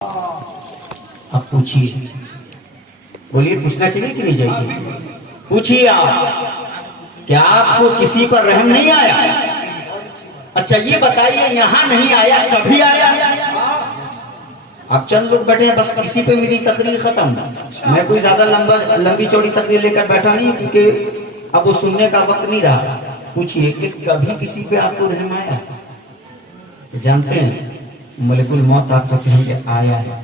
अब पूछिए, बोलिए, पूछना चाहिए कि नहीं चाहिए? पूछिए आप, क्या आपको किसी पर रहम नहीं आया? अच्छा ये बताइए, यहाँ नहीं आया, कभी आया? आप चंद लोग बैठे हैं, बस किसी पे मेरी तकरीर खत्म। मैं कोई ज्यादा लंबी चौड़ी तकरीर लेकर बैठा नहीं, क्योंकि अब वो सुनने का वक्त नहीं रहा। पूछिए कि कभी किसी पे आपको रहम आया? तो जानते हैं मलिकुल मौत आपसे कहेंगे आया है।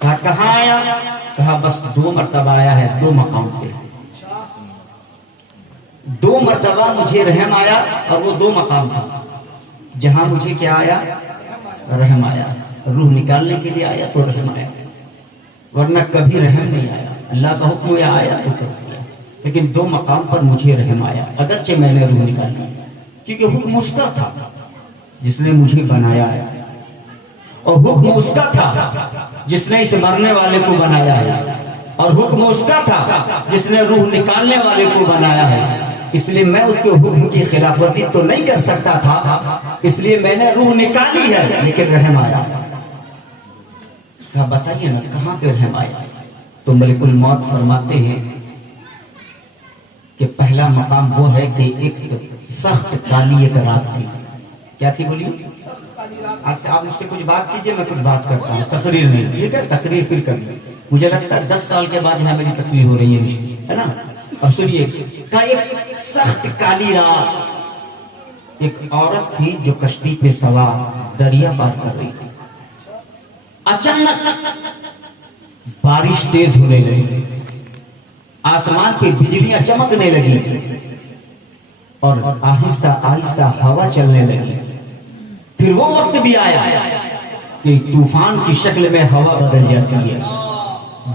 कहा कहाँ आया? कहा बस 2 मरतबा आया है, 2 मकाम पे। 2 मरतबा मुझे रहम आया, और वो 2 मकाम था जहां मुझे क्या आया? रहम आया। रूह निकालने के लिए आया तो रहम आया, वरना कभी रहम नहीं आया। अल्लाह का हुक्म आया तो कर दिया, लेकिन 2 मकाम पर मुझे रहम आया। अगरचे मैंने रूह निकाली, क्योंकि हुक्म उसका था जिसने मुझे बनाया है, और हुक्म उसका था जिसने इस मरने वाले को बनाया है, और हुक्म उसका था जिसने रूह निकालने वाले को बनाया है। इसलिए मैं उसके हुक्म की खिलाफवर्जी तो नहीं कर सकता था, इसलिए मैंने रूह निकाली है, लेकिन रहम आया। कहा बताइए ना कहां पे रहम आया? तो मलिकुल मौत फरमाते हैं कि पहला मकाम वो है कि एक सख्त काली एक रात थी। क्या थी बोलिए? आज आप मुझसे कुछ बात कीजिए, मैं कुछ बात करता हूँ, तकरीर नहीं, ठीक है? तकरीर फिर करिए। मुझे लगता है 10 साल के बाद यहाँ मेरी तकरीर हो रही है ना? और सुनिए, का एक सख्त काली रात, एक औरत थी जो कश्ती पे सवार दरिया पार कर रही थी। अचानक बारिश तेज होने लगी, आसमान पे बिजलियां चमकने लगी, और आहिस्ता आहिस्ता हवा चलने लगी। फिर वो वक्त भी आया कि तूफान की शक्ल में हवा बदल जाती है।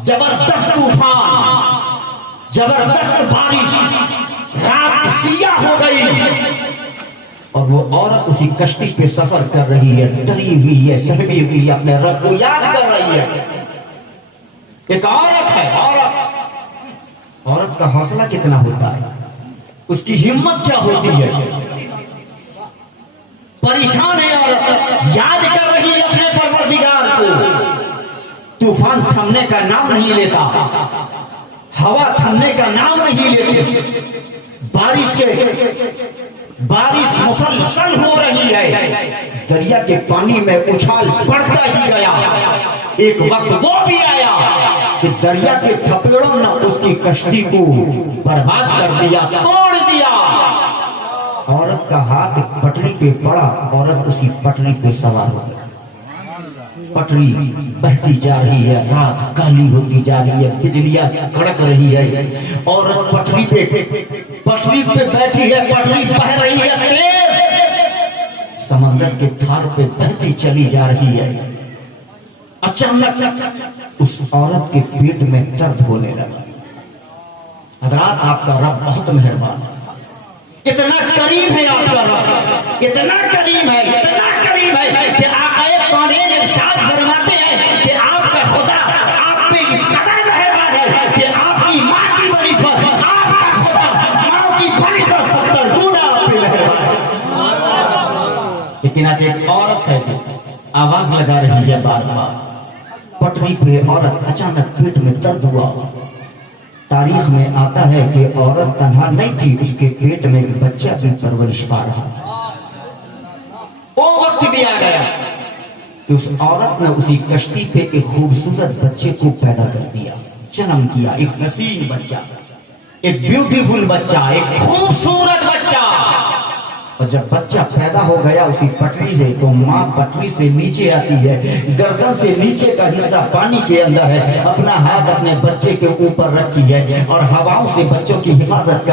जबरदस्त तूफान, जबरदस्त बारिश, रात सियाह हो गई, और वो औरत उसी कश्ती पे सफर कर रही है, डरी हुई है, सहमी हुई है, अपने रब को याद कर रही है। एक औरत है, औरत का हौसला कितना होता है, उसकी हिम्मत क्या होती है। परेशान है औरत, याद कर रही है अपने परवरदिगार को। तूफान थमने का नाम नहीं लेता, हवा थमने का नाम नहीं लेती, बारिश मुसलसल हो रही है, दरिया के पानी में उछाल बढ़ता ही गया। एक वक्त वो भी आया कि दरिया के थपेड़ों ने उसकी कश्ती को बर्बाद कर दिया, तोड़ दिया। औरत का हाथ पटरी पे पड़ा, औरत उसी पटरी पे सवार हो गई। पटरी बहती जा रही है, रात काली होती जा रही है, बिजलियां कड़क रही है। औरत पटरी पे बैठी है, पटरी बह रही है तेज, समंदर के थार पे बहती चली जा रही है। अचानक उस औरत के पेट में दर्द होने लगा। हज़रात, आपका रब बहुत मेहरबान है, इतना करीम है आपका रब, इतना करीम है, इतना करीम है कि आक़ाए कौनैन इरशाद फरमाते हैं कि आपका खुदा आप पे इस कदर मेहरबान है कि आपकी माँ की बलि पर आपका खुदा माँ की बलि पर 70 गुना आप पे मेहरबान है। लेकिन आज एक औरत है कि आवाज लगा रही है बार बार। पटरी पे औरत, अचानक पेट में दर्द हुआ। तारीख में आता है कि औरत तन्हा नहीं थी, उसके पेट में एक बच्चा भी परवरिश पा रहा। वो वक्त भी आ गया कि उस औरत ने उसी कश्ती पे एक खूबसूरत बच्चे को पैदा कर दिया, जन्म किया। एक हसीन बच्चा, एक ब्यूटीफुल बच्चा, एक खूबसूरत बच्चा। और जब बच्चा पैदा हो गया उसी पटरी से, तो माँ पटरी से नीचे आती है, गर्दन से नीचे का हिस्सा पानी के अंदर है, अपना हाथ अपने बच्चे के ऊपर रखी है, और हवाओं से बच्चे की हिफाजत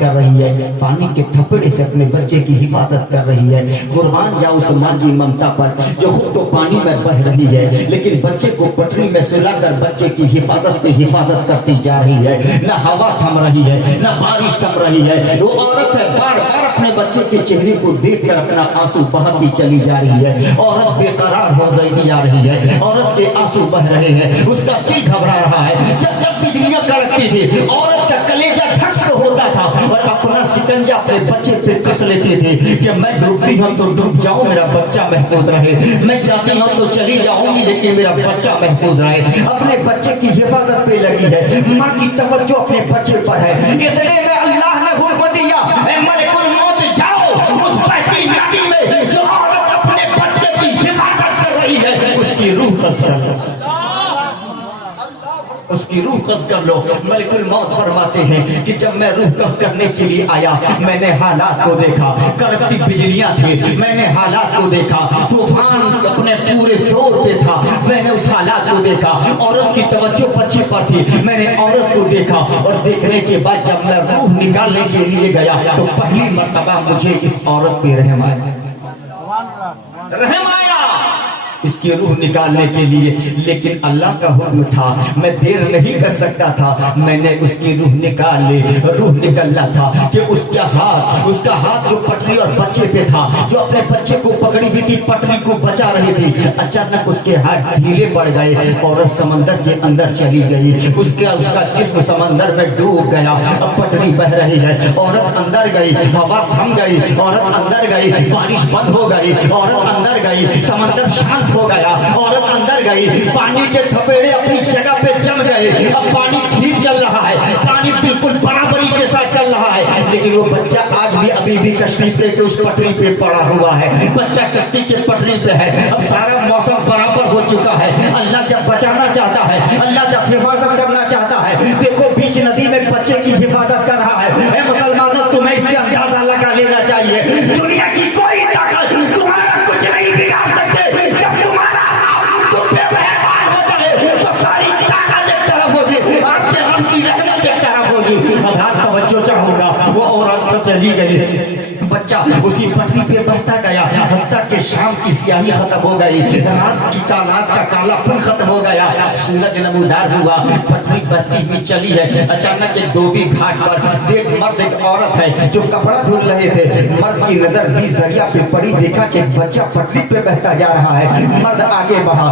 कर रही है। पानी के थप्पड़े से अपने बच्चे की हिफाजत कर रही है। कुर्बान जाओ उस माँ की ममता पर जो खुद तो पानी में बह रही है, लेकिन बच्चे को पटरी में सुलाकर बच्चे की हिफाजत करती जा रही है। न हवा थम रही है, न बारिश थम रही है। वो औरत है, बार बार अपने बच्चे के चेहरे को देखकर अपना आंसू बहाती चली जा रही है। औरत बेकरार हो रही जा रही है, औरत के आंसू बह रहे हैं, उसका दिल घबरा रहा है। जब बिजलियां कड़कती थी, औरत का कलेजा धक होता था, और औरत अपना शिकंजा अपने बच्चे पे कस लेती थी कि मैं डूबती हूँ तो डूब जाऊं, मेरा बच्चा महफूज रहे, मैं जाती हूँ तो चली जाऊंगी लेकिन मेरा बच्चा महफूज रहे। अपने बच्चे की हिफाजत पे लगी है, माँ की तवज्जो अपने बच्चे पर है। इतने में अल्लाह ने हुक्म दिया, ए मलकुल मौत जाओ उस बहती नदी में जो औरत अपने बच्चे की हिफाजत कर रही है उसकी रूह कब्ज कर लो, उसकी रूह कब्ज कर लो। मलिकुल मौत फरमाते हैं कि जब मैं रूह कब्ज करने के लिए आया मैंने हालात को देखा, कड़कती बिजलियां थी, मैंने हालात को देखा, तूफान अपने पूरे जोर पे था, मैंने उस हालात को देखा, औरत की तवज्जो बच्चे पर थी, मैंने औरत को देखा और देखने के बाद जब मैं रूह निकालने के लिए गया तो पहली मर्तबा मुझे इस औरत पे रहम आया, रहम आया इसकी रूह निकालने के लिए। लेकिन अल्लाह का हुक्म था, मैं देर नहीं कर सकता था, मैंने उसकी रूह निकाल ली। रूह निकलना था कि उसका हाथ जो पटरी और बच्चे पे था, जो अपने बच्चे को पकड़ी हुई थी, पटरी को बचा रही थी, अचानक उसके हाथ ढीले पड़ गए, औरत समंदर के अंदर चली गई, उसका जिस्म समंदर में डूब गया। अब पटरी बह रही है, औरत अंदर गई, हवा थम गई, औरत अंदर गई, बारिश बंद हो गई, औरत अंदर गई, समंदर शांत हो गया, औरत अंदर गई, पानी के थपेड़े अपनी जगह पे जम गए। अब पानी ठीक चल रहा है, पानी बिल्कुल बराबरी के साथ चल रहा है, लेकिन वो बच्चा आज भी अभी भी कश्ती पे के उस पटरी पे पड़ा हुआ है, बच्चा कश्ती के पटरी पे है। अब सारा मौसम बराबर हो चुका है, अल्लाह जब बचाना चाहता है, अल्लाह जब हिफाजत करना चाहता है, देखो बीच नदी में बच्चे की हिफाजत कर रहा है। मुसलमानों तुम्हें इससे अंदाजा लगा लेना चाहिए, दुनिया की कोई ताकत तुम्हारा कुछ नहीं बिगाड़ सकते। जब तुम्हारा तुम पे मेहरबान होता है तो सारी ताकत एक तरफ होगी, आपके हम की रहमत एक तरफ होगी। हजरात तवज्जो चाहूंगा, वो औरत चली गई, बच्चा उसी पटरी पे बहता गया, हत्ता के शाम की स्याही खत्म हो गई, रात का कालापन खत्म हो गया, सूरज नमूदार हुआ, पटरी बहती हुई चली है। अचानक एक धोबी घाट पर एक मर्द एक औरत है जो कपड़ा धुल रहे थे, मर्द की नजर बीच दरिया पे पड़ी, देखा कि एक बच्चा पटरी पे बहता जा रहा है। मर्द आगे बढ़ा,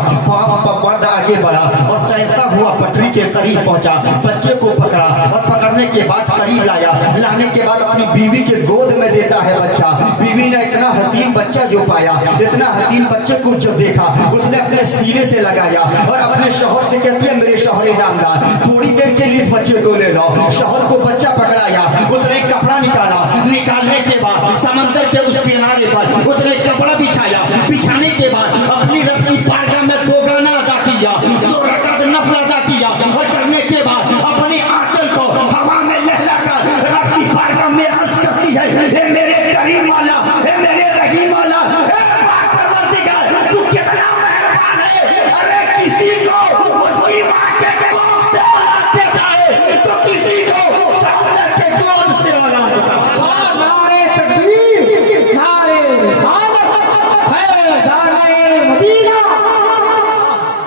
मर्द आगे बढ़ा और तैरता हुआ पटरी के करीब पहुंचा, बच्चे को पकड़ा और पकड़ने के बाद करीब लाया, लाने के बाद अपनी बीवी के गोद में देता है बच्चा। बीवी ने इतना हसीन बच्चा जो पाया, इतना हसीन बच्चे को जो देखा, उसने अपने सीने से लगाया और अपने शौहर से कहती है मेरे शौहर नामदार थोड़ी देर के लिए इस बच्चे को ले लो। शौहर को बच्चा पकड़ाया, उसने एक कपड़ा निकाला, निकालने के बाद समंदर के उस किनारे पर उसने कपड़ा बिछाया, बिछाने के बाद अपनी रब की बारगाह में दो गाना अदा किया, दो रकात नफल अदा किया और करने के बाद अपने आंचल को हवा में लहराकर रब की बारगाह में अर्ज करती है, हे मेरे करीम वाला, हे मेरे रहीम वाला, हे पाक परवरदिगार तू कितना मेहरबान है। अरे किसी को उसकी मां के गोद से औलाद देता है तो किसी को समुंदर के गोद से औलाद देता है। नारे तकबीर, नारे रिसालत, फैज़ाने मदीना।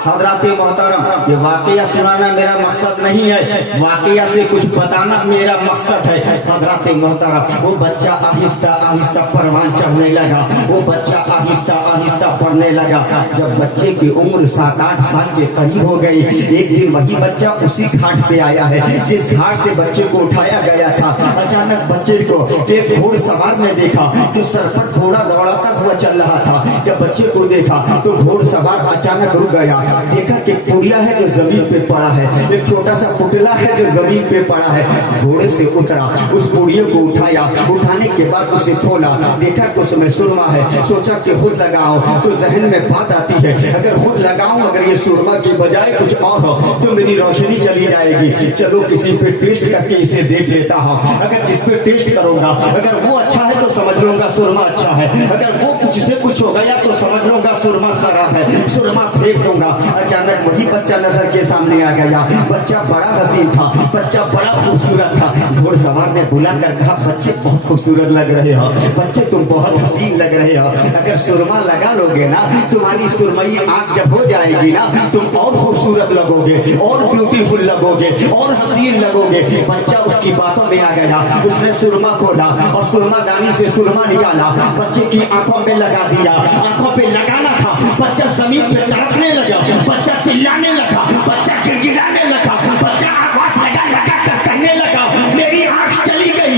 हज़रात मोहतरम, ये वाक़या सुनाना मेरा मकसद नहीं है, वाक़या से कुछ बताना मेरा मकसद है। हज़रात मोहतरम, वो बच्चा आहिस्ता आहिस्ता परवान चढ़ने लगा, वो बच्चा आहिस्ता आहिस्ता पढ़ने लगा। जब बच्चे की उम्र 7-8 साल के करीब हो गई, एक दिन वही बच्चा उसी घाट पे आया है जिस घाट से बच्चे को उठाया गया था। अचानक बच्चे को एक घोड़सवार ने देखा जो सर पर घोड़ा दौड़ाता हुआ चल रहा था। जब बच्चे को देखा तो घोड़सवार अचानक रुक गया, देखा कि पुड़िया है जो जमीन पे पड़ा है, एक छोटा सा पुतला है जो जमीन पे पड़ा है। घोड़े से उतरा, उस पुड़िया को उठाया, उठाने के बाद उसे खोला, देखा कि उसमें सुरमा है। सोचा कि खुद लगाओ, तो जहन में बात आती है अगर खुद लगाऊं, अगर ये सुरमा की बजाय कुछ और हो तो मेरी रोशनी चली जाएगी। चलो किसी पे टेस्ट करके इसे देख लेता हूँ, अगर जिस पे टेस्ट करूंगा अगर वो अच्छा है तो समझ लूंगा सुरमा अच्छा है, अगर वो कुछ से कुछ हो गया तो समझ लूंगा सुरमा खराब है, सुरमा फेंक दूंगा। अचानक वही बच्चा नजर के सामने आ गया। बच्चा बड़ा हसीन था, बच्चा बड़ा खूबसूरत था। घोड़सवार ने बुलाकर कहा, बच्चे बहुत खूबसूरत लग रहे हो, बच्चे तुम बहुत हसीन लग रहे हो, अगर सुरमा लगा लोगे ना, तुम्हारी सुरमई आंख जब हो जाएगी ना, तुम और खूबसूरत लगोगे, और ब्यूटीफुल लगोगे, और हसीन लगोगे। बच्चा उसकी बातों में आ गया, उसने सुरमा खोला और सुरमा दानी से सुरमा निकाला, बच्चे की आंखों में लगा दिया। आंखों पे लगाना था, बच्चा जमीन पे तड़पने लगा, बच्चा चिल्लाने लगा, बच्चा गिड़गिड़ाने लगा, बच्चा आवाज लगा लगा कर कहने लगा, मेरी आंख चली गई,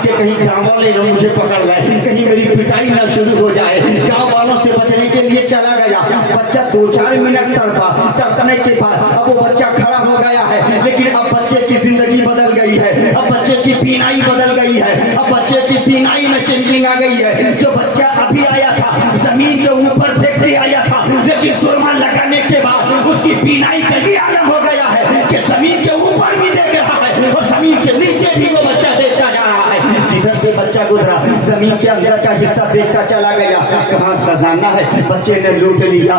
कि कहीं गाँव वाले न मुझे पकड़ लाए, कहीं मेरी पिटाई न शुरू हो जाए। गाँव वालों से बचने के लिए चला गया। बच्चा 2-4 मिनट तड़पने के बाद अब वो बच्चा खड़ा हो गया है, लेकिन अब बच्चे की जिंदगी बदल गई है, अब बच्चे की बीनाई बदल गई है, अब बच्चे की बीनाई में चेंजिंग आ गई है। जो बच्चा अभी आया था जमीन के ऊपर देख के आया था, लेकिन सुरमा लगाने के बाद उसकी बीनाई का ये आलम हो गया है कि जमीन के ऊपर भी देख रहा है और जमीन के नीचे भी वो बच्चा देखता जा रहा है। जिधर से बच्चा गुजरा जमीन के अंदर का हिस्सा देखता चला गया। कहाँ खजाना है बच्चे ने लूट लिया,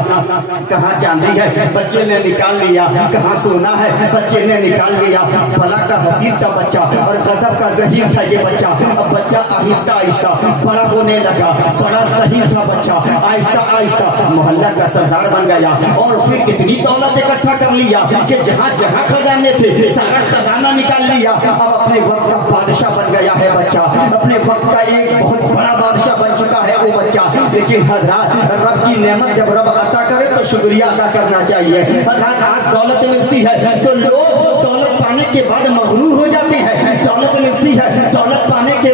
कहाँ चांदी है बच्चे ने निकाल लिया, कहाँ सोना है बच्चे ने निकाल लिया। भला का हसीन था बच्चा और गजब का ज़हीर था ये बच्चा। अब बच्चा आहिस्ता आहिस्ता बड़ा होने लगा, बड़ा ज़हीर था बच्चा, आहिस्ता आहिस्ता मोहल्ला का सरदार बन गया और फिर इतनी दौलत इकट्ठा कर लिया कि जहाँ जहाँ खजाने थे सारा खजाना निकाल लिया। अब अपने वक्त का बादशाह बन गया है बच्चा, अपने वक्त का एक बहुत बड़ा बादशाह बन चुका है वो बच्चा। लेकिन हज़रात रब की नेमत जब रब अता करे तो शुक्रिया अदा करना चाहिए। हज़रात आज दौलत मिलती है तो लोग दौलत पाने के बाद मगरूर हो जाते हैं। दौलत मिलती है, दौलत पाने के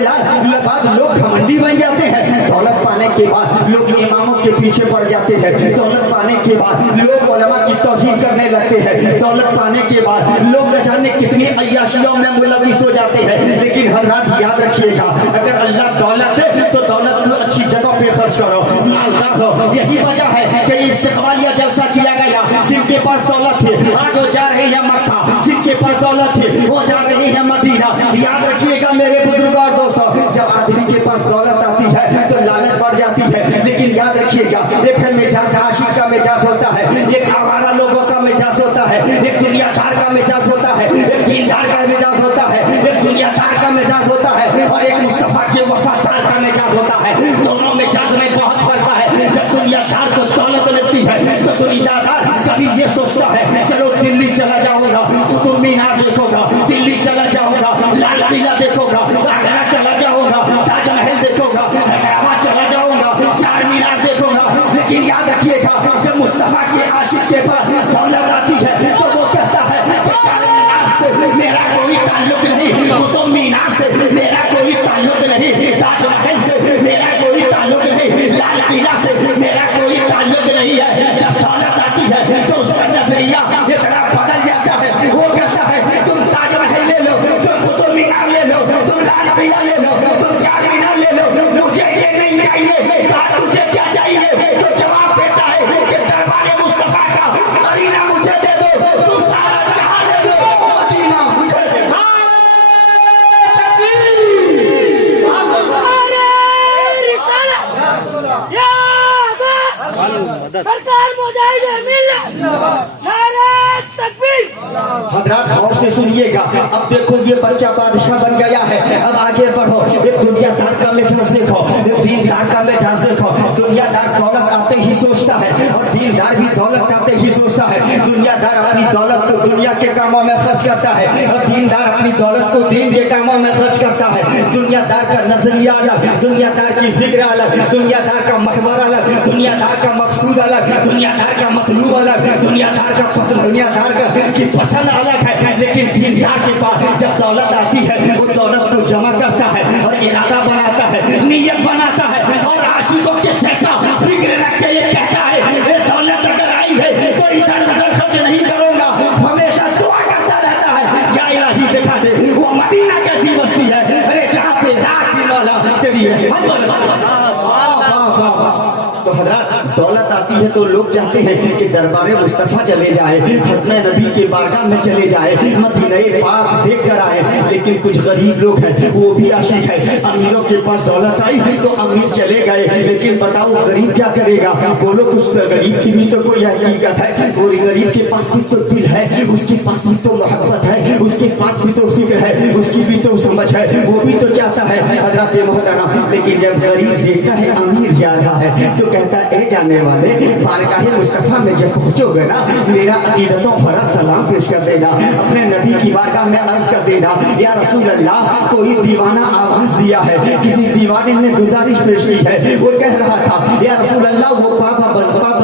बाद लोग घमंडी बन जाते हैं। दौलत पाने के बाद लोग इमामों के पीछे पड़ जाते हैं। दौलत पाने के बाद लोग उलमा की तौहीन करने लगते हैं। दौलत पाने के बाद लोग न जाने कितनी अय्याशियों में मुलविस हो जाते हैं। लेकिन हज़रात याद रखिएगा, अगर अल्लाह दौलत दे तो दौलत को अच्छी जगह पे खर्च करो, मालदार हो। यही वजह है कि इस्तिक़बालिया जलसा किया गया। जिनके पास दौलत थी आज वो जा रहे हैं मक्का, जिनके पास दौलत थी वो जा रहे हैं मदीना। याद रखिएगा मेरे बुजुर्ग और दोस्तों, जब आदमी के पास दौलत आती है तो लालच बढ़ जाती है। लेकिन याद रखिएगा एक है मिजाज आशिक का मिजाज होता है, एक आवारा लोगों का मिजाज होता है, एक दुनियादार का मिजाज होता है, एक दीनदार का मिजाज होता है, एक दुनियादार का मिजाज होता है और एक मुस्तफा के वफादार का मिजाज होता है। दोनों मिजाज में बहुत फर्क है। जब दुनियादार को दौलत मिलती है तो दुनियादार कभी ये सोचता है चलो दिल्ली चला जाऊंगा, कुतुब मीनार देखूंगा, दिल्ली चला जाऊंगा, लाल किला देखूंगा, आगरा चला जाऊंगा, ताजमहल देखूंगा, हैदराबाद चला जाऊंगा, चार मीनार देखूंगा। लेकिन याद रखिएगा जब मुस्तफा के आशिक के पास दौलत आती है तो वो कहता है कि चार मीनार से मेरा कोई ताल्लुक नहीं, कुतुब मीनार से मेरा कोई ताल्लुक नहीं, ताजमहल से मेरा कोई ताल्लुक नहीं, लाल किला से मेरा कोई ताल्लुक नहीं है। जब दौलत आती है तो उसका नजरिया इतना बदल जाता है। वो कहता है तुम ताजमहल ले लो, तुम कुतुब मीनार ले लो, तुम लाल किला ले लो, तुम चार मीनार ले लो, मुझे ये नहीं चाहिए। कहा तुझे क्या चाहिए? तो जवाब देता है कि दरबारे मुस्तफा का करीना मुझे दे दो, तुम सारा जहां ले लो, मदीना मुझे दे दो। सरकार मुजाहिद मिल्लत नारे तकबीर। हज़रात गौर से सुनिएगा। अब देखो ये बच्चा बादशाह बन गया है। अब आगे बढ़ो, एक दुनियादार का मिजाज देखो, एक दीनदार का मिजाज देखो। दुनियादार दौलत आते ही सोचता है और दीनदार भी दौलत आते ही सोचता है। दुनियादार अपनी दौलत को दुनिया के कामों में खर्च करता है और दीनदार अपनी दौलत को दीन के कामों में खर्च करता है। दुनियादार का नजरिया अलग, दुनियादार की फिक्र अलग, दुनियादार का महवर अलग, दुनियादार का मकसूद अलग, दुनियादार का मतलूब अलग, दुनियादार का पसंद, दुनियादार का की पसंद अलग है। लेकिन दीनदार के पास जब दौलत आती है वो दौलत को जमा करता है और इरादा बनाता है, नीयत बनाता है और आशिकों के जैसा फिक्र रख के ये कहता है ये दौलत अगर आई है तो इधर उधर खर्च नहीं करूंगा, हमेशा दुआ करता रहता है या इलाही दिखा दे वो मदीना कैसी बस्ती है, अरे जहाँ पे रात की मौला तेरी रहमत। तो हज़रात दौलत आती है तो लोग चाहते हैं कि दरबारे मुस्तफ़ा चले जाए, अपने नबी के बारगाह में चले जाए, मदीने पाक देख कर आए। लेकिन कुछ गरीब लोग हैं वो भी आशिक है। अमीरों के पास दौलत आई तो अमीर चले गए, लेकिन बताओ गरीब क्या करेगा? बोलो कुछ तो गरीब की भी तो कोई हकीकत है। और गरीब के पास भी तो दिल है, उसके पास भी तो मोहब्बत है, उसके पास भी तो फिक्र है, उसकी भी तो समझ है, वो भी तो चाहता है हज़रात मोहतरम। लेकिन जब गरीब देखता है अमीर जा रहा है तो कहता है जाने वाले बारगाह मुस्तफ़ा में जब पहुंचोगे ना मेरा अकीदतों भरा सलाम पेश कर देना, अपने नबी की बारगाह में अर्ज कर देना या रसूल अल्लाह कोई दीवाना आवाज दिया है, किसी दीवाने ने गुजारिश पेश की है, वो कह रहा था या रसूल अल्लाह वो पापा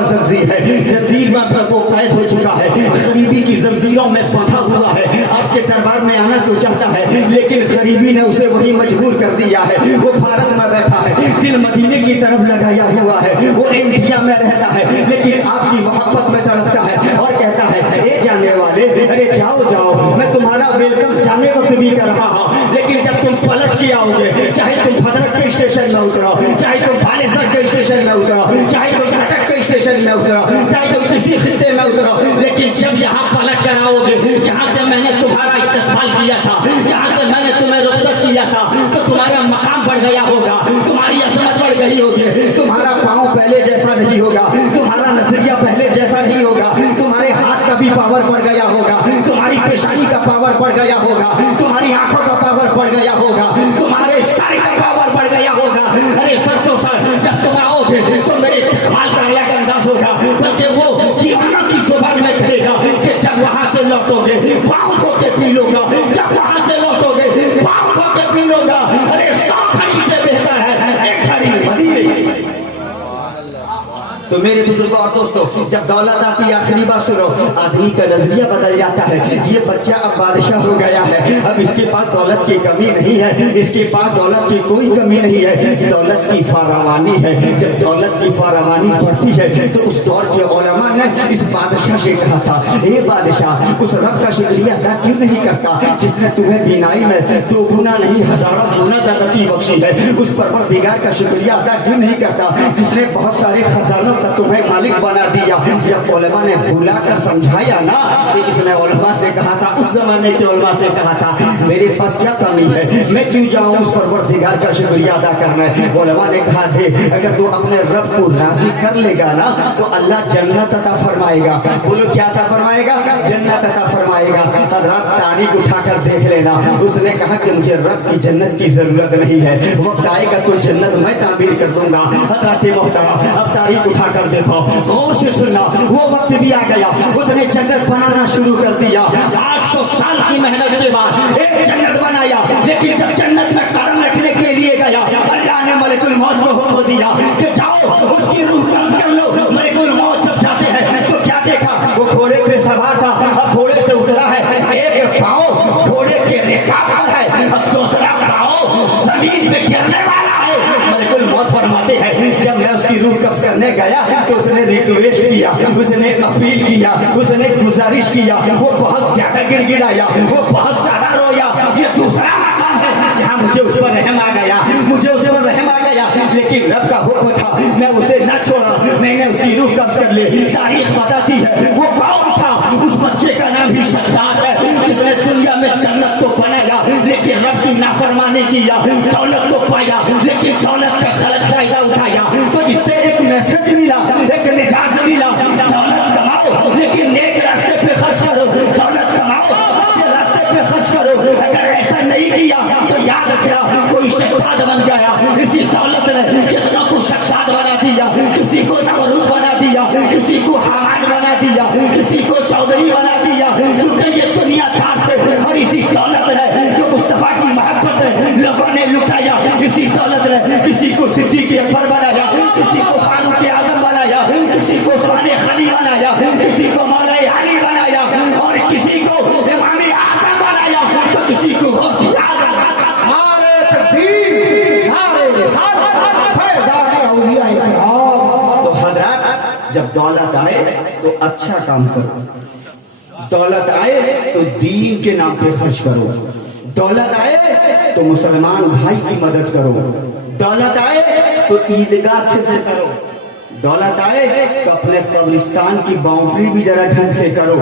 जंजीर है, जंजीर में वो कैद हो चुका है, गरीबी की जंजीरों में बंधा हुआ है, आपके दरबार में आना तो चाहता है लेकिन गरीबी ने उसे वही मजबूर कर दिया है। वो भारत में बैठा है, दिल मदीने की तरफ लगाया हुआ है। वो इंडिया में रहता है लेकिन आपकी मोहब्बत में तड़पता है और कहता है ए जाने वाले, अरे जाओ जाओ, मैं तुम्हारा वेलकम जाने वक्त भी कर रहा हूँ, लेकिन जब तुम पलट के आओगे, चाहे तुम भद्रक के स्टेशन में उतरो, चाहे तुम बालेश्वर के स्टेशन में उतरो, चाहे तुम कटक के स्टेशन में उतरो, चाहे तुम किसी खित्ते में उतरो, लेकिन जब यहाँ पलट कर आओगे, जहाँ से मैंने तुम्हारा इस्तेमाल किया था, जहाँ से मैंने तुम्हें रुखसत किया था, तो तुम्हारा मकाम बढ़ गया होगा, तुम्हारी अजमत बढ़ गई होगी, तुम्हारा पाँव पहले जैसा नहीं होगा, तुम्हारा नजरिया पहले जैसा नहीं होगा, तुम्हारे हाथ का भी पावर बढ़ गया होगा, तुम्हारी पेशानी का पावर बढ़ गया होगा, तुम्हारी आंखों का पावर बढ़ गया होगा, तुम्हारे सारे का पावर बढ़ गया होगा। अरे सर तो सर, जब तुम आओगे तो मेरे इस्तेमाल का अलग अंदाज होगा, बल्कि वो दीवाना की जुबान में कहेगा कि जब वहां से लौटोगे पाँव धो के पी लूंगा, जब वहां से लौटोगे पाँव धो के पी लूंगा। अरे 100 घड़ी से बेहतर है एक घड़ी मदीने की। तो मेरे बुजुर्गों और दोस्तों, जब दौलत आती है, आखिरी बात सुनो, आदमी का नजरिया बदल जाता है। ये बच्चा अब बादशाह हो गया है, अब इसके पास दौलत की कमी नहीं है, इसके पास दौलत की कोई कमी नहीं है, दौलत की फरावानी है। जब दौलत की फरावानी बढ़ती है तो उस दौर के उलमा ने इस बादशाह से कहा था, हे बादशाह, उस रब का शुक्रिया अदा क्यों नहीं करता जिसने तुम्हें बीनाई में 2 गुना नहीं 1000 गुना तरक्की बख्शी है। उस परवरदिगार का शुक्रिया अदा क्यों नहीं करता जिसने बहुत सारे खजानों का तुम्हें मालिक बना दिया। जब उलमा ने बुला कर समझाया ना, तो इसने उलमा से कहा था, उस जमाने के उलमा से कहा था, मेरे पास क्या कमी है, मैं क्यों जाऊं उस परवरदिगार का शुक्रिया अदा करने। उलमा ने कहा थे, अगर तू अपने रब को राजी कर लेगा ना तो अल्लाह जन्नत अता फरमाएगा। बोलो क्या अता फरमाएगा? जन्नत अता फरमाएगा। हज़रत तारीख उठाकर देख लेना। उसने कहा कि मुझे रब की जन्नत की जरूरत नहीं है, वक्त आएगा तो जन्नत मैं तामीर कर दूंगा। हज़रत मोहतरम, अब तारीख उठाकर देखो, गौर से सुनना, वो वक्त भी आ गया, उसने जन्नत बनाना शुरू कर दिया। 800 साल की मेहनत के बाद एक जन्नत बनाया, लेकिन जब जन्नत में कदम रखने के लिए गया, अल्लाह ने मलिकुल मौत को हुक्म दिया कि जाओ उसकी रूह कब्ज कर लो। मलिकुल मौत जब जाते हैं तो क्या देखा, वो घोड़े पे सवार था, अब घोड़े से उतरा है, एक पाँव घोड़े के रिकाब पर है, अब दूसरा पाँव जमीन पे गिरने वाला है। मलिकुल मौत फरमाते हैं, जब मैं उसकी रूह कब्ज करने गया तो उसने रिक्वेस्ट किया, उसने अपील किया, उसने गुजारिश किया, वो बहुत ज्यादा गिड़गिड़ाया, वो बहुत ज्यादा रोया। ये दूसरा मकाम है जहाँ मुझे उस पर रहम आ गया, मुझे उस पर रहम आ गया, लेकिन रब का हुक्म था, मैं उसे न छोड़ा, मैंने उसकी रूह कब्ज कर ली। तारीख बताती है वो कौन था, उस बच्चे का नाम ही शख्सात है, जिसने दुनिया में जन्नत तो बनाया लेकिन रब की नाफरमानी किया, दौलत तो पाया लेकिन दौलत का गलत फायदा उठाया। तो इससे एक मैसेज मिला, एक निजात मिला, दौलत कमाओ लेकिन नेक रास्ते पे खर्च करो, दौलत कमाओ अच्छे रास्ते पे खर्च करो। अगर ऐसा नहीं किया तो याद रखना, कोई शख्सात बन गया, इसी दौलत ने जितना को शख्सात बना दिया, किसी को नमरूद बना दिया, किसी को हामान बना दिया, किसी को चौधरी बना दिया, क्योंकि ये दुनिया थार थे। और इसी दौलत ने जो मुस्तफा की मोहब्बत लोगों ने लुटाया, इसी दौलत ने किसी को सिद्दीक़ अकबर बनाया, किसी को फारूक आज़म बनाया, किसी को उस्मान गनी बनाया, किसी को मौला अली बनाया, और किसी को इमाम आज़म बनाया, तो किसी को गौसे आज़म। नारे तकबीर, नारे रिसालत, फैज़ान औलिया किराम। तो हज़रत, जब दौलत आए तो अच्छा काम करो, दौलत आए तो दीन के नाम पे खर्च करो, दौलत आए तो मुसलमान भाई की मदद करो, दौलत आए तो ईदगाह अच्छे से करो, दौलत आए तो अपने कब्रिस्तान की बाउंड्री भी जरा ढंग से करो।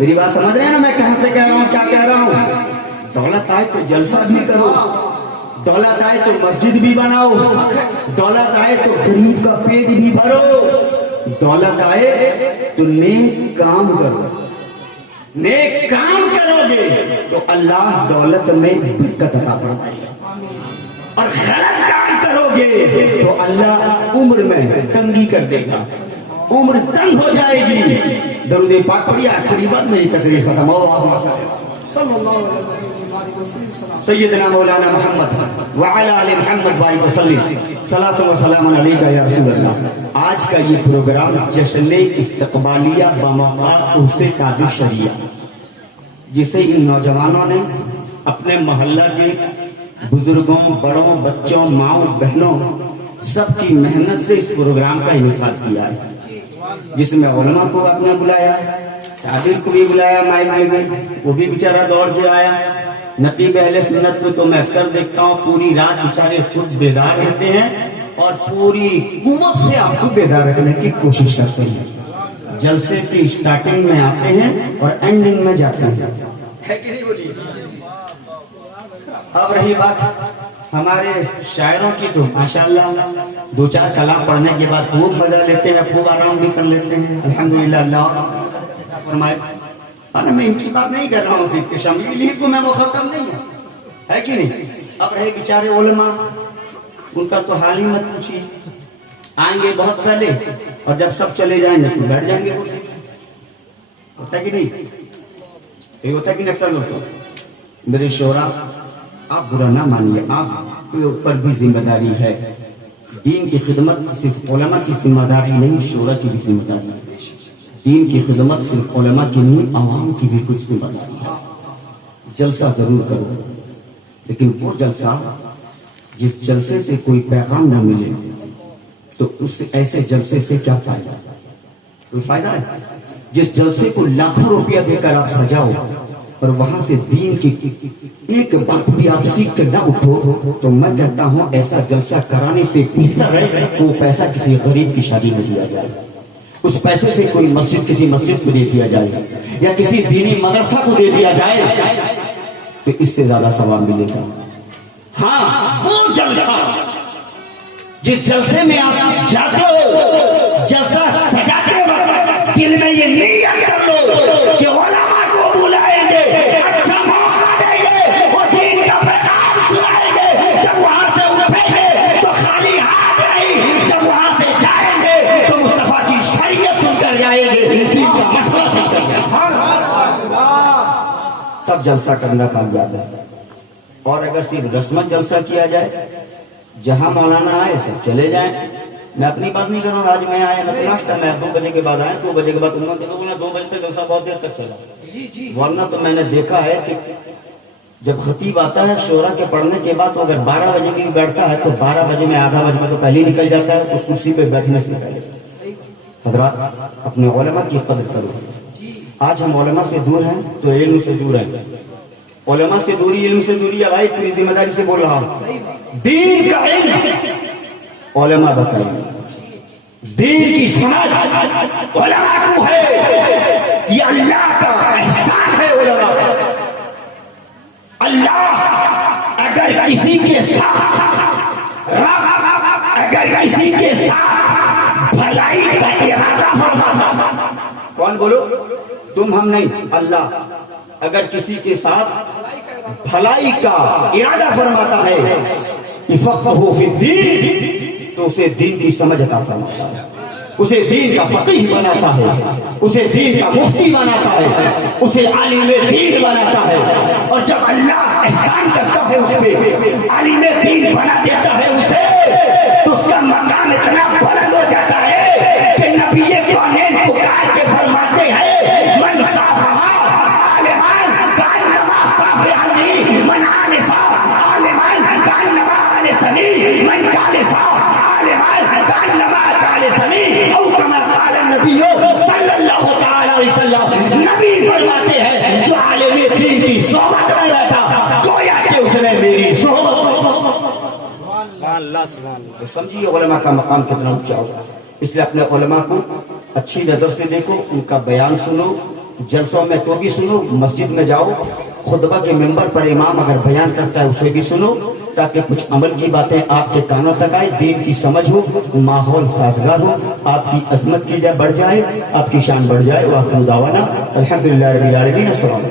मेरी बात समझ रहे हैं ना, मैं कहां से कह रहा हूं, क्या कह रहा हूं। दौलत आए तो जलसा भी करो, दौलत आए तो मस्जिद भी बनाओ, दौलत आए तो गरीब का पेट भी भरो, दौलत आए तो नेक काम करो। नेक काम करोगे तो अल्लाह दौलत में बरकत अता फरमाएगा, और गलत काम करोगे तो अल्लाह उम्र में तंगी कर देगा, उम्र तंग हो जाएगी। दरूद पाक पढ़िए, आखिरी बात मेरी तकरीर खत्म हो। सैयदना मौलाना मोहम्मद व अला आले मोहम्मद बारिक वसल्लम, सलातो व सलाम अलैका या रसूल अल्लाह। आज का ये प्रोग्राम जश्न इस्तकबालिया बमौका उर्से कादिर शरिया, जिसे इन नौजवानों ने अपने मोहल्ला के बुजुर्गों, बड़ों, बच्चों, माओ, बहनों, सबकी मेहनत से इस प्रोग्राम का इनेकाद किया है, जिसमें उलमा को आपने बुलाया, साबिर को भी बुलाया, माइक में वो भी बेचारा दौड़ के आया। नतीब अहले सुन्नत को तो मैं अक्सर देखता हूँ पूरी रात बेचारे खुद बेदार रहते हैं और पूरी कुव्वत से आपको बेदार रखने की कोशिश करते हैं। जलसे की स्टार्टिंग में आते हैं और एंडिंग में जाते हैं, है कि नहीं बोलिए। अब रही बात हमारे शायरों की, तो माशाल्लाह 2-4 कलाम पढ़ने के बाद खूब मजा लेते हैं, खूब आराम भी कर लेते हैं, अल्हम्दुलिल्लाह। अल्लाह फरमाए। अरे मैं इनकी बात नहीं कर रहा हूँ, सिर्फ शमीली को मैं मुखत्तम नहीं हूँ, है कि नहीं। अब रहे बेचारे उलमा, उनका तो हाल ही मत पूछिए। आएंगे बहुत पहले और जब सब चले जाएंगे तो बैठ जाएंगे कुर्सी, होता कि नहीं, ये होता कि नहीं। अक्सर दोस्तों मेरे शोरा, आप बुरा ना मानिए, आपके ऊपर भी जिम्मेदारी है। दीन की खिदमत सिर्फ उलमा की जिम्मेदारी नहीं, शोरा की भी जिम्मेदारी है। दीन की खिदमत सिर्फ उलमा की नहीं, आवाम की भी कुछ जिम्मेदारी है। जलसा जरूर करो, लेकिन वो जलसा जिस जलसे से कोई पैगाम ना मिले तो उस ऐसे जलसे से क्या फायदा, कोई फायदा है। जिस जलसे को लाखों रुपया देकर आप सजाओ और वहां से दीन की एक बात भी आप सीख कर ना उठो, तो मैं कहता हूं ऐसा जलसा कराने से बेहतर है तो पैसा किसी गरीब की शादी में दिया जाए, उस पैसे से कोई मस्जिद किसी मस्जिद को दे दिया जाए या किसी दीनी मदरसा को दे दिया जाए, तो इससे ज्यादा सवाब मिलेगा। हाँ, वो जलसा जिस जलसे में आप जाते हो, जलसा सजाते हो, दिल में ये नियत कर लो कि उलमा को बुलाएंगे, अच्छा मौका देंगे, वो दीन का पैगाम सुनाएंगे। जब वहां से उठेंगे तो खाली हाथ नहीं, जब वहां से जाएंगे तो मुस्तफा की शरीयत सुनकर जाएंगे, दीन का मसला सुनकर जाएंगे। सब जलसा करना कामयाब है। और अगर सिर्फ रस्मन जलसा किया जाए, जहां मौलाना आए सब चले जाएं। मैं अपनी बात नहीं कर रहा हूँ, आज मैं आया मतलब लास्ट टाइम मैं 2 बजे के बाद आया, 2 बजे के बाद उन्होंने 2 बजे तक जलसा बहुत देर तक चला। वरना तो मैंने देखा है कि जब खतीब आता है शोरा के पढ़ने के बाद, तो अगर 12 बजे भी बैठता है तो 12 बजे में आधा बजे में तो पहले ही निकल जाता है, तो कुर्सी पे बैठने से पहले। हजरात, अपने उलमा की कदर करो। आज हम उलमा से दूर हैं तो इल्म से दूर हैं, उलमा से दूरी इल्म से दूरी है। भाई पूरी जिम्मेदारी से बोल रहा हूं, दीन का इल्म उलमा बताइए, दीन की समझ उलमा को है, ये अल्लाह का एहसान है। उलमा, अल्लाह अगर किसी के साथ, अगर किसी के साथ भलाई का इरादा हो, कौन बोलो, तुम हम नहीं, अल्लाह अगर किसी के साथ भलाई का इरादा फरमाता है, इफ़क़हु फ़िद्दीन, तो उसे दीन की समझ अता फरमाता है, उसे दीन का फकीह बनाता है, उसे दीन का मुफ्ती बनाता है, उसे आलिम दीन बनाता है। और जब अल्लाह एहसान करता है उस पे, आलिम दीन बना देता है उसे, तो उसका मकाम इतना बुलंद हो जाता है कि नबी कौनैन पुकार के फरमाते हैं, मन साफ़हा आलिमान कान्नमा साफ़ियानी, मन आनिफा आलिमान कान्नमा आनिसनी, मन कालिफा आलिमान कान्नमा कालिसनी। औ कमा क़ाल नबी सल्लल्लाहु तआला अलैहि वसल्लम, नबी फरमाते हैं जो आलिम दीन की सोहबत में बैठा, गोया कि उसने मेरी सोहबत। तो समझिए उलमा का मकाम कितना ऊंचा होगा। इसलिए अपने उलमा को अच्छी नजर से देखो, उनका बयान सुनो, जलसों में तो भी सुनो, मस्जिद में जाओ, खुतबा के मिंबर पर इमाम अगर बयान करता है उसे भी सुनो, ताकि कुछ अमल की बातें आपके कानों तक आए, दीन की समझ हो, माहौल साजगार हो, आपकी अजमत की बढ़ जाए, आपकी शान बढ़ जाए। वाखिर दावाना अल्हम्दुलिल्लाहि रब्बिल आलमीन। अस्सलाम।